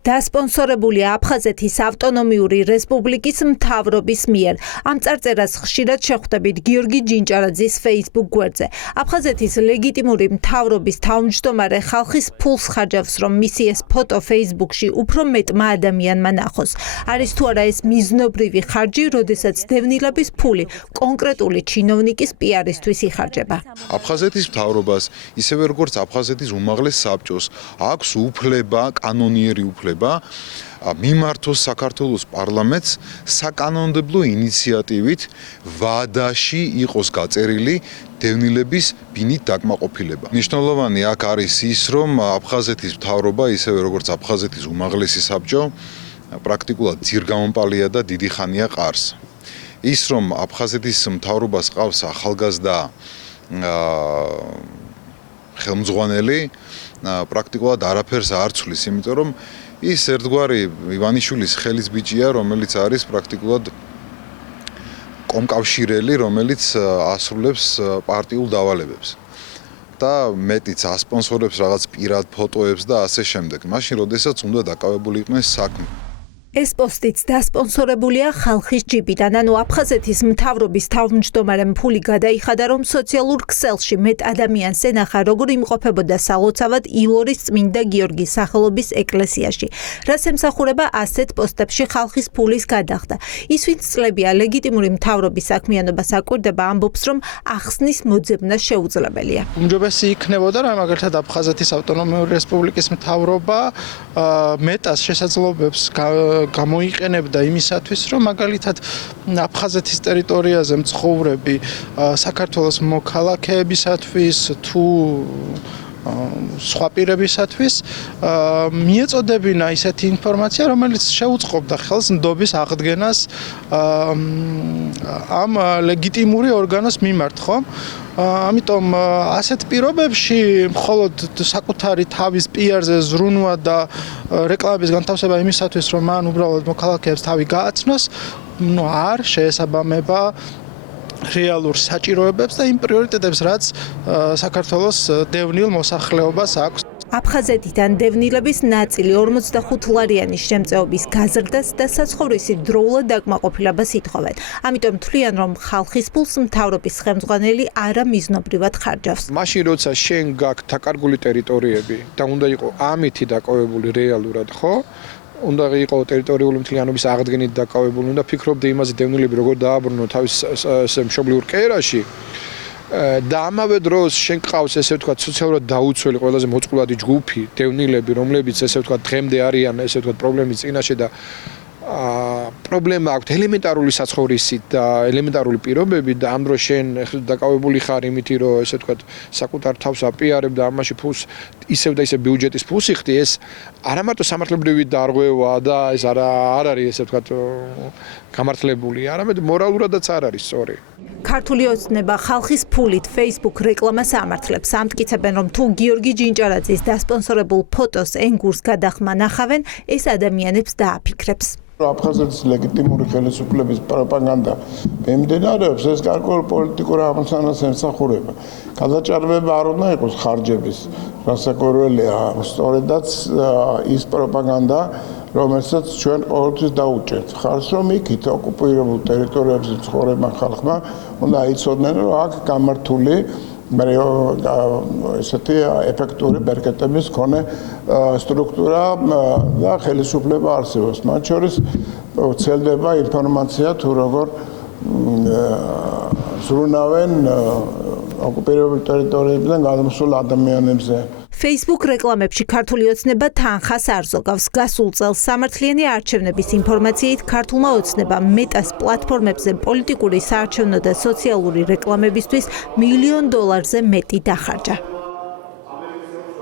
დასპონსორებულია აფხაზეთის ავტონომიური რესპუბლიკის მთავრობის მიერ. ამ წარწერას ხშირად შეხვდებით გიორგი ჯინჭარაძის Facebook გვერდზე. აფხაზეთის ლეგიტიმური მთავრობის თავმჯდომარე ხალხის ფულს ხარჯავს, რომ მისი ეს ფოტო Facebook-ში უფრო მეტმა ადამიანმა ნახოს. არის თუ არა ეს მიზნობრივი ხარჯი, როდესაც დევნილების ფული კონკრეტული ჩინოვნიკის PR-ისთვის იხარჯება. აფხაზეთის მთავრობას, ისევე როგორც აფხაზეთის უმაღლეს საბჭოს, აქვს უფლება, კანონიერი უფლება მიმართოს საქართველოს პარლამენტს საკანონმდებლო ინიციატივით ვადაში იყოს გაწერილი დევნილების ბინით დაკმაყოფილება. მნიშვნელოვანი აქ არის ის, რომ აფხაზეთის მთავრობა, ისევე როგორც აფხაზეთის უმაღლესი საბჭო, პრაქტიკულად ძირგამომპალია და დიდი ხანია ყარს. ის, რომ აფხაზეთის მთავრობას ყავს ახალგაზრდა ხელმძღვანელი, პრაქტიკულად არაფერს არ ცვლის, იმიტომ რომ ის ერთგვარი ივანიშვილის ხელის ბიჭია, რომელიც არის პრაქტიკულად კომკავშირელი, რომელიც ასრულებს პარტიულ დავალებებს და მეტიც ასპონსორებს რაღაც პირად ფოტოებს და ასე შემდეგ. მაშინ, როდესაც უნდა დაკავებული იყვნენ საქმე. ეს პოსტიც დასპონსორებულია ხალხის ჯიბიდან, ანუ აფხაზეთის მთავრობის თავმჯდომარემ ფული გადაიხადა, რომ სოციალურ ქსელში მეტ ადამიანს ენახა, როგორ იმყოფებოდა სალოცავად ილორის წმინდა გიორგის სახელობის ეკლესიაში. რას ემსახურება ასეთ პოსტებში ხალხის ფულის გადახდა. ის, ვინც წლებია ლეგიტიმური მთავრობის საქმიანობას აკვირდება, ამბობს, რომ ახსნის მოძებნა შეუძლებელია. უმჯობესი იქნებოდა, რომ მაგალითად აფხაზეთის ავტონომიური რესპუბლიკის მთავრობა მეტას შესაძლებლობებს გამოიყენებდა იმისათვის, რომ მაგალითად აფხაზეთის ტერიტორიაზე მცხოვრები საქართველოს მოქალაქეებისათვის თუ სხვა პირებისათვის მიეწოდებინა ისეთი ინფორმაცია, რომელიც შეუწყობდა ხელს ნდობის აღდგენას ამ ლეგიტიმური ორგანოს მიმართ, ხო? ამიტომ ასეთ პირობებში მხოლოდ საკუთარი თავის PR-ზე ზრუნვა და რეკლამების განთავსება იმისათვის, რომ მან უბრალოდ მოქალაქეებს თავი გააცნოს, არ შეესაბამება რეალურ საჭიროებებს და იმ პრიორიტეტებს, რაც საქართველოს დევნილ მოსახლეობას აქვს. აფხაზეთიდან დევნილების ნაწილი 45 ლარიანი შემწეობის გაზრდას და საცხოვრისი დროულად დაკმაყოფილებას ითხოვენ. ამიტომ თვლიან, რომ ხალხის ფულს მთავრობის ხელმძღვანელი არამიზნობრივად ხარჯავს. მაშინ, როცა შენ გაქვს დაკარგული ტერიტორიები და უნდა იყოს ამითი დაკავებული რეალურად, ხო? უნდა იყოს ტერიტორიული მთლიანობის აღდგენით დაკავებული, უნდა ფიქრობდე იმაზე დევნილები როგორ დააბრუნო თავის მშობლიურ კერაში. და ამავე დროს შენ ყავს ესე ვთქვათ სოციალურად დაუცველი ყველაზე მოწყვლადი ჯგუფი დევნილები, რომლებიც ესე ვთქვათ დღემდე არიან ესე ვთქვათ პრობლემის წინაშე და პრობლემა აქვს ელემენტარული საცხოვრისით და ელემენტარული პირობებით და ამ დროს შენ დაკავებული ხარ იმითი, რომ ესე ვთქვათ საკუთარ თავს აპიარებ და ამაში ფულს ისევ და ისევ ბიუჯეტის ფულს იხდი, ეს არა მარტო სამართლებრივი დარღვევაა და ეს არ არის ესე ვთქვათ გამართლებული, არამედ მორალურადაც არ არის სწორი. ქართული ოცნება ხალხის ფულით Facebook რეკლამას ამართლებს. ამტკიცებენ, რომ თუ გიორგი ჯინჭარაძის დასპონსორებულ ფოტოს ენგურს გადახმა ნახავენ, ეს ადამიანებს დააფიქრებს. აფხაზეთის ლეგიტიმური ხელისუფლების პროპაგანდა მიმდინარეობს, ეს გარკვეულ პოლიტიკურ ამოცანას ემსახურება. გადაჭარბება არ უნდა იყოს ხარჯების, რასაკვირველია, სწორედაც ის პროპაგანდა, რომელსაც ჩვენ ყოველთვის დაუჭერთ. ხარს რომ იქით ოკუპირებულ ტერიტორიებზე მცხოვრებმა ხალხმა უნდა იცოდნენ, რომ აქ გამართული ესეთი ეფექტური ბერკეტების მქონე სტრუქტურა და ხელისუფლება არსებობს. მათ შორის ვრცელდება ინფორმაცია თუ როგორ ზრუნავენ ოკუპირებულ ტერიტორიებიდან გადმოსულ ადამიანებზე. Facebook რეკლამებში ქართული ოცნება თანხას არ ზოგავს. გასულ წელს სამართლიანი არჩევნების ინფორმაციით ქართულმა ოცნებამ მეტას პლატფორმებზე პოლიტიკური საარჩევნო და სოციალური რეკლამებისთვის $1 მილიონ მეტი დახარჯა.